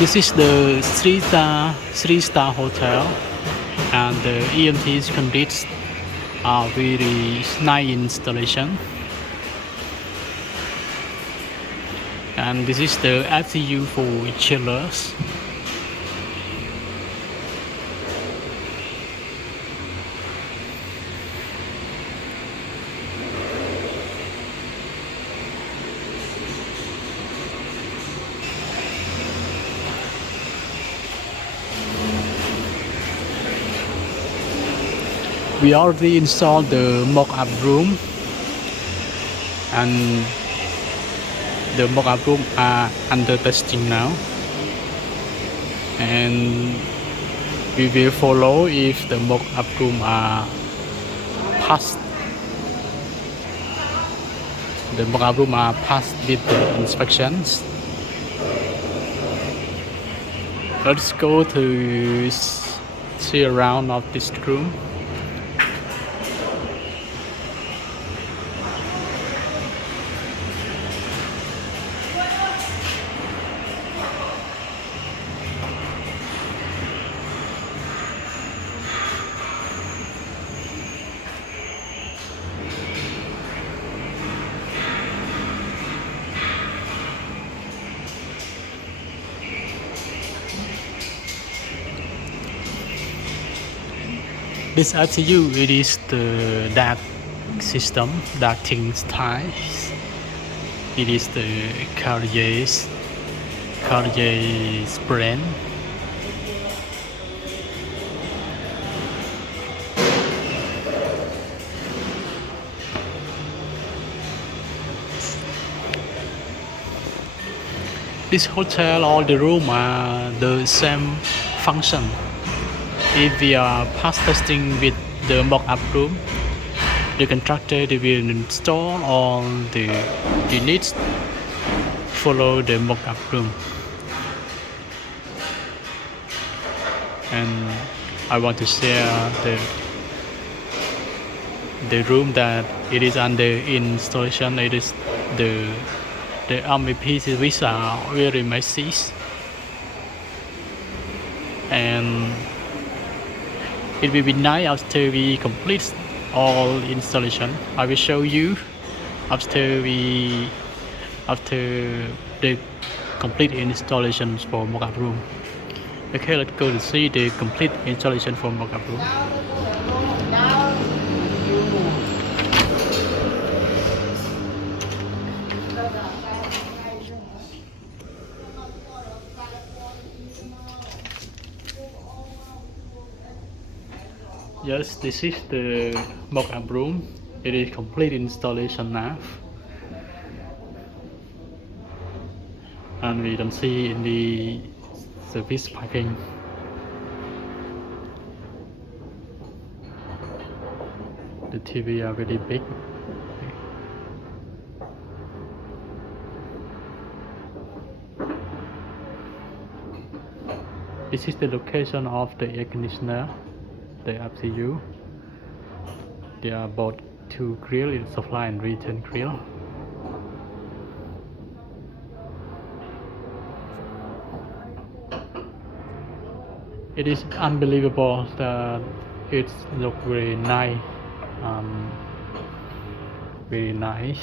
This is the three-star hotel, and the EMTs complete a very nice installation. And this is the ICU for chillers. We already installed the mock-up room, and the mock-up room are under testing now, and we will follow if the mock-up room are passed. The mock-up room are passed with the inspections. Let's go to see around of this room. This ICU, it is the DAC system, ducting styles. It is the Carrier's brand. This hotel, all the room are the same function. If we are past testing with the mock-up room, the contractor will install all the units, follow the mock-up room. And I want to share the room that it is under installation. It is the army pieces which are very messy, and it will be nice after we complete all installation. I will show you after the complete installation for mock-up room. Okay, let's go to see the complete installation for mock-up room. Yes, this is the mock-up room. It is complete installation now, and we can see in the service piping. The TV are very big. This is the location of the air conditioner, the ICU. There are both two grill, supply and return grill. It is unbelievable that it looks very nice. Very nice.